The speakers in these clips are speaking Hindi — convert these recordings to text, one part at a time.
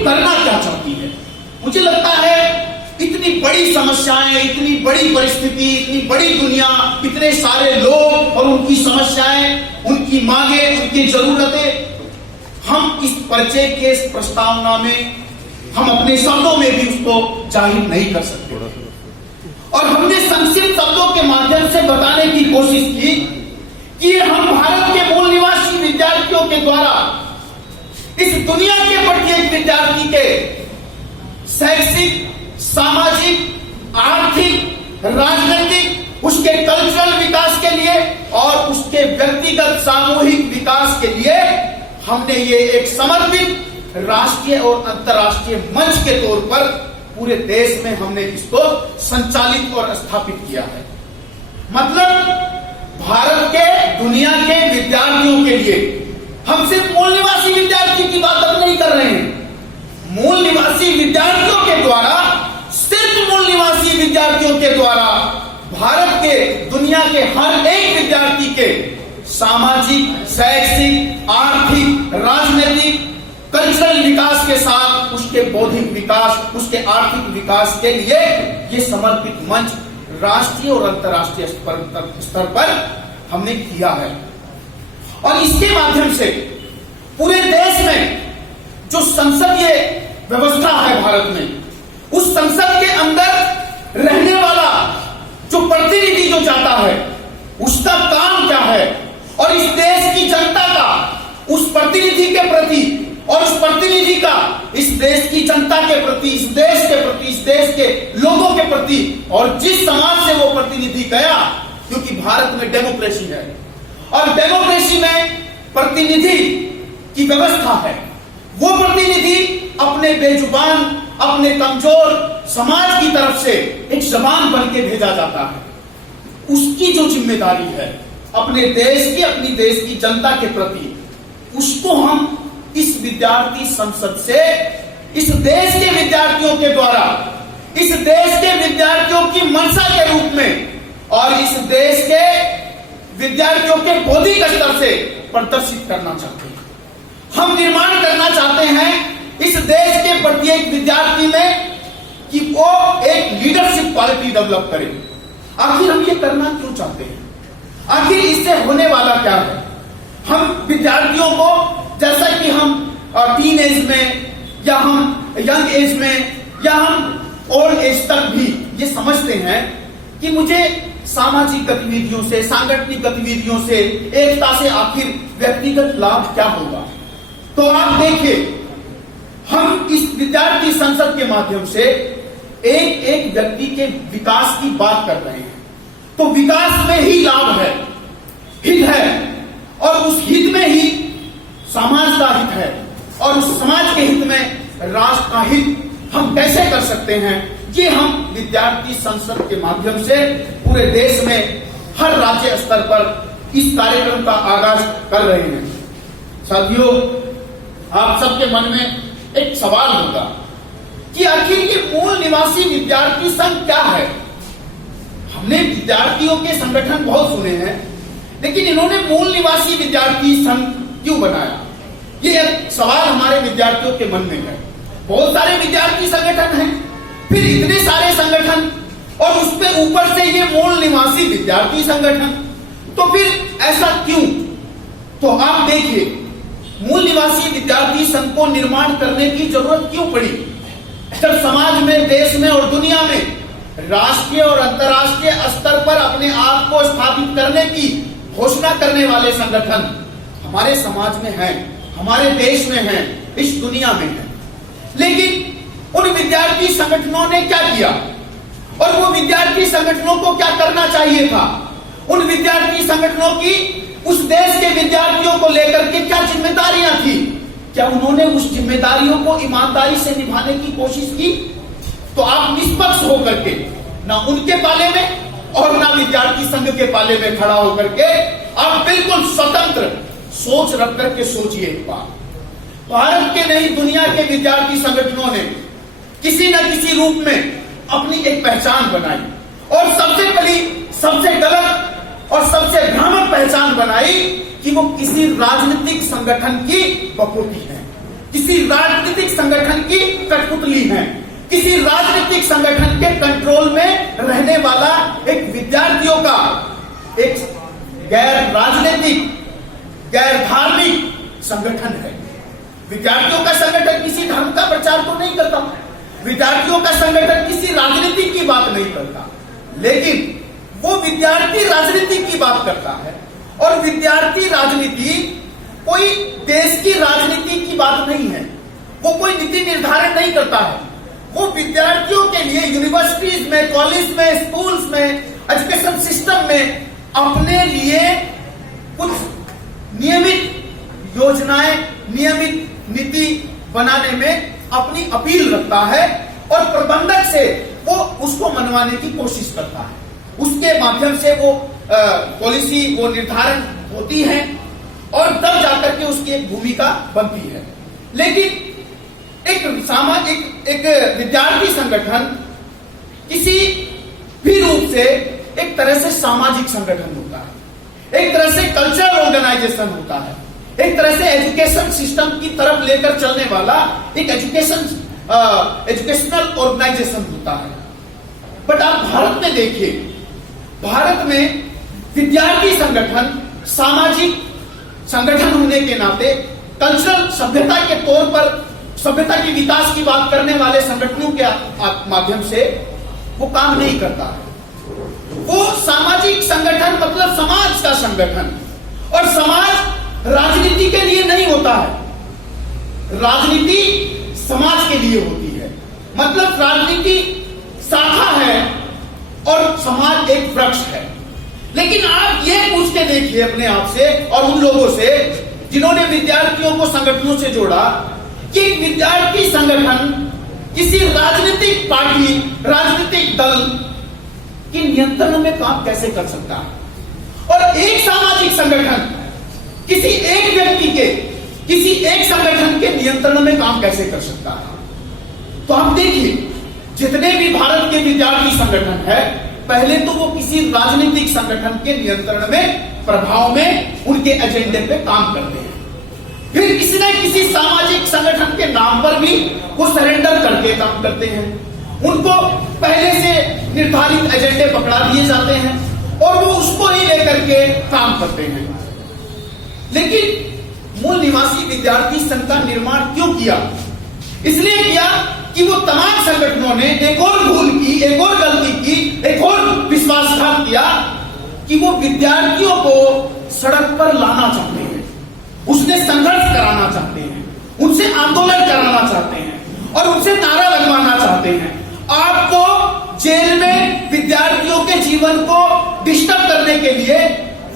आखिर करना क्या चाहती है? मुझे लगता है इतनी बड़ी समस्याएं, इतनी बड़ी परिस्थिति, इतनी बड़ी दुनिया, इतने सारे लोग और उनकी समस्याएं, उनकी मांगे, उनकी जरूरतें, हम इस परिचय के इस प्रस्तावना में हम अपने शब्दों में भी उसको जाहिर नहीं कर सकते। और हमने संक्षिप्त शब्दों के माध्यम से बताने की कोशिश की कि हम भारत के मूल निवासी विद्यार्थियों के द्वारा इस दुनिया के प्रत्येक विद्यार्थी के शैक्षिक, सामाजिक, आर्थिक, राजनीतिक, उसके कल्चरल विकास के लिए और उसके व्यक्तिगत सामूहिक विकास के लिए हमने ये एक समर्पित राष्ट्रीय और अंतर्राष्ट्रीय मंच के तौर पर पूरे देश में हमने इसको संचालित और स्थापित किया है। मतलब भारत के, दुनिया के विद्यार्थियों के लिए हम सिर्फ मूल निवासी विद्यार्थी की बात अब नहीं कर रहे हैं। मूल निवासी विद्यार्थियों के द्वारा, सिर्फ मूल निवासी विद्यार्थियों के द्वारा भारत के, दुनिया के हर एक विद्यार्थी के सामाजिक, शैक्षिक, आर्थिक, राजनीतिक, कल्चरल विकास के साथ उसके बौद्धिक विकास, उसके आर्थिक विकास के लिए ये समर्पित मंच राष्ट्रीय और अंतर्राष्ट्रीय स्तर पर हमने किया है। और इसके माध्यम से पूरे देश में जो संसदीय व्यवस्था है भारत में, उस संसद के अंदर रहने वाला जो प्रतिनिधि जो जाता है, उसका काम क्या है और इस देश की जनता का उस प्रतिनिधि के प्रति और उस प्रतिनिधि का इस देश की जनता के प्रति, इस देश के प्रति, इस देश के लोगों के प्रति और जिस समाज से वो प्रतिनिधि गया, क्योंकि भारत में डेमोक्रेसी है और डेमोक्रेसी में प्रतिनिधि की व्यवस्था है। वो प्रतिनिधि अपने बेजुबान, अपने कमजोर समाज की तरफ से एक जबान बन के भेजा जाता है। उसकी जो जिम्मेदारी है अपने देश की, अपनी देश की जनता के प्रति, उसको हम इस विद्यार्थी संसद से, इस देश के विद्यार्थियों के द्वारा, इस देश के विद्यार्थियों की मंशा के रूप में और इस देश के विद्यार्थियों के बौद्धिक स्तर से प्रदर्शित करना चाहते हैं। हम निर्माण करना चाहते हैं इस देश के प्रत्येक विद्यार्थी में कि वो एक लीडरशिप क्वालिटी डेवलप करे। आखिर हम ये करना क्यों चाहते हैं? आखिर इससे होने वाला क्या है? हम विद्यार्थियों को, जैसा कि हम टीन एज में या हम यंग एज में या हम ओल्ड एज तक भी ये समझते हैं कि मुझे सामाजिक गतिविधियों से, सांगठनिक गतिविधियों से, एकता से आखिर व्यक्तिगत लाभ क्या होगा। तो आप देखिए, हम इस विद्यार्थी संसद के माध्यम से एक एक व्यक्ति के विकास की बात कर रहे हैं। तो विकास में ही लाभ है, हित है, और उस हित में ही समाज का हित है, और उस समाज के हित में राष्ट्र का हित हम कैसे कर सकते हैं, ये हम विद्यार्थी संसद के माध्यम से पूरे देश में हर राज्य स्तर पर इस कार्यक्रम का आगाज कर रहे हैं। साथियों, आप सबके मन में एक सवाल होगा कि आखिर ये मूल निवासी विद्यार्थी संघ क्या है। हमने विद्यार्थियों के संगठन बहुत सुने हैं, लेकिन इन्होंने मूल निवासी विद्यार्थी संघ क्यों बनाया, ये एक सवाल हमारे विद्यार्थियों के मन में है। बहुत सारे विद्यार्थी संगठन हैं, फिर इतने सारे संगठन, और उसपे ऊपर से ये मूल निवासी विद्यार्थी संगठन, तो फिर ऐसा क्यों? तो आप देखिए, मूल निवासी विद्यार्थी संघ को निर्माण करने की जरूरत क्यों पड़ी? जब समाज में, देश में और दुनिया में राष्ट्रीय और अंतर्राष्ट्रीय स्तर पर अपने आप को स्थापित करने की घोषणा करने वाले संगठन हमारे समाज में हैं, हमारे देश में हैं, इस दुनिया में हैं, लेकिन उन विद्यार्थी संगठनों ने क्या किया और वो विद्यार्थी संगठनों को क्या करना चाहिए था? उन विद्यार्थी संगठनों की उस देश के विद्यार्थियों को लेकर के क्या जिम्मेदारियां थी? क्या उन्होंने उस जिम्मेदारियों को ईमानदारी से निभाने की कोशिश की? तो आप निष्पक्ष होकर के, ना उनके पाले में और ना विद्यार्थी संघ के पाले में खड़ा होकर के, आप बिल्कुल स्वतंत्र सोच रख करके सोचिए एक बात। भारत के नहीं, दुनिया के विद्यार्थी संगठनों ने किसी न किसी रूप में अपनी एक पहचान बनाई, और सबसे पहली, सबसे गलत और सबसे भ्रामक पहचान बनाई कि वो किसी राजनीतिक संगठन की बखूबी है। किसी राजनीतिक संगठन की कठपुतली हैं, किसी राजनीतिक संगठन के कंट्रोल में रहने वाला एक विद्यार्थियों का एक गैर राजनीतिक, गैर धार्मिक संगठन है। विद्यार्थियों का संगठन किसी धर्म का प्रचार तो नहीं करता, विद्यार्थियों का संगठन किसी राजनीति की बात नहीं करता, लेकिन वो विद्यार्थी राजनीति की बात करता है। और विद्यार्थी राजनीति कोई देश की राजनीति की बात नहीं है, वो कोई नीति निर्धारण नहीं करता है, वो विद्यार्थियों के लिए यूनिवर्सिटीज में, कॉलेज में, स्कूल्स में, एजुकेशन सिस्टम में अपने लिए कुछ नियमित योजनाएं, नियमित नीति बनाने में अपनी अपील रखता है और प्रबंधक से वो उसको मनवाने की कोशिश करता है। उसके माध्यम से वो पॉलिसी वो निर्धारण होती है और तब जाकर के उसकी एक भूमिका बनती है। लेकिन एक विद्यार्थी संगठन किसी भी रूप से एक तरह से सामाजिक संगठन होता है, एक तरह से कल्चरल ऑर्गेनाइजेशन होता है, एक तरह से एजुकेशन सिस्टम की तरफ लेकर चलने वाला एक एजुकेशनल ऑर्गेनाइजेशन होता है। बट आप भारत में देखिए, भारत में विद्यार्थी संगठन सामाजिक संगठन होने के नाते कल्चरल सभ्यता के तौर पर सभ्यता के विकास की बात करने वाले संगठनों के माध्यम से वो काम नहीं करता है। वो सामाजिक संगठन मतलब समाज का संगठन, और समाज राजनीति के लिए नहीं होता है, राजनीति समाज के लिए होती है। मतलब राजनीति शाखा है और समाज एक वृक्ष है। लेकिन आप ये पूछ के देखिए अपने आप से और उन लोगों से जिन्होंने विद्यार्थियों को संगठनों से जोड़ा कि विद्यार्थी संगठन किसी राजनीतिक पार्टी, राजनीतिक दल के नियंत्रण में काम कैसे कर सकता है, और एक सामाजिक संगठन किसी एक व्यक्ति के, किसी एक संगठन के नियंत्रण में काम कैसे कर सकता है। तो आप देखिए, जितने भी भारत के विद्यार्थी संगठन है, पहले तो वो किसी राजनीतिक संगठन के नियंत्रण में, प्रभाव में, उनके एजेंडे पे काम करते हैं। फिर किसी न किसी सामाजिक संगठन के नाम पर भी वो सरेंडर करके काम करते हैं। उनको पहले से निर्धारित एजेंडे पकड़ा दिए जाते हैं और वो उसको ही लेकर के काम करते हैं। लेकिन मूल निवासी विद्यार्थी संघ का निर्माण क्यों किया? इसलिए किया कि वो तमाम संगठनों ने एक और भूल की, एक और गलती की, एक और विश्वासघात किया कि वो विद्यार्थियों को सड़क पर लाना चाहते हैं, उसने संघर्ष कराना चाहते हैं, उनसे आंदोलन कराना चाहते हैं और उनसे नारा लगवाना चाहते हैं। आपको जेल में विद्यार्थियों के जीवन को डिस्टर्ब करने के लिए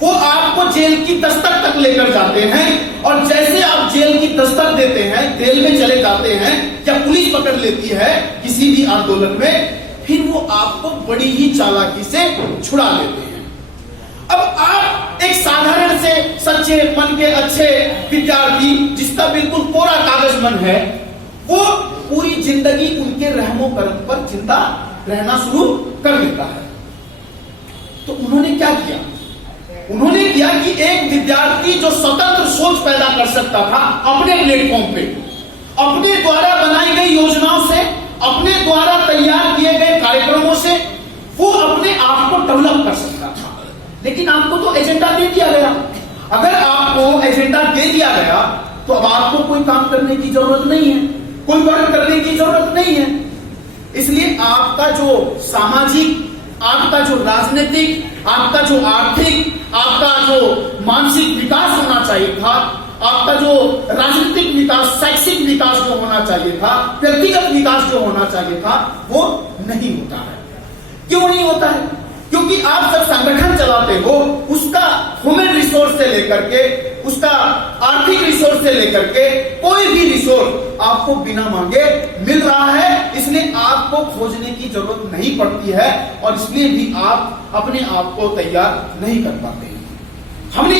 वो आपको जेल की दस्तक तक लेकर जाते हैं, और जैसे आप जेल की दस्तक देते हैं, जेल में चले जाते हैं या पुलिस पकड़ लेती है किसी भी आंदोलन में, फिर वो आपको बड़ी ही चालाकी से छुड़ा लेते हैं। अब आप एक साधारण से सच्चे मन के अच्छे विद्यार्थी जिसका बिल्कुल कोरा कागज मन है, वो पूरी जिंदगी उनके रहमो कर्म पर जिंदा रहना शुरू कर देता है। तो उन्होंने क्या किया? उन्होंने किया कि एक विद्यार्थी जो स्वतंत्र सोच पैदा कर सकता था अपने प्लेटफॉर्म पे, अपने द्वारा बनाई गई योजनाओं से, अपने द्वारा तैयार किए गए कार्यक्रमों से वो अपने आप को डेवलप कर सकता था। लेकिन आपको तो एजेंडा दे दिया गया। अगर आपको एजेंडा दे दिया गया तो अब आपको कोई काम करने की जरूरत नहीं है, कोई वर्क करने की जरूरत नहीं है। इसलिए आपका जो सामाजिक, आपका जो राजनीतिक, आपका जो आर्थिक, आपका जो मानसिक विकास होना चाहिए था, आपका जो राजनीतिक विकास, शैक्षिक विकास जो होना चाहिए था, व्यक्तिगत विकास जो होना चाहिए था, वो नहीं होता है। क्यों नहीं होता है? क्योंकि आप जब संगठन चलाते हो, उसका ह्यूमन रिसोर्स से लेकर के, उसका आर्थिक रिसोर्स से लेकर के, कोई भी रिसोर्स आपको बिना मांगे मिल रहा है, इसलिए आपको खोजने की जरूरत नहीं पड़ती है और इसलिए भी आप अपने आप को तैयार नहीं कर पाते। हमने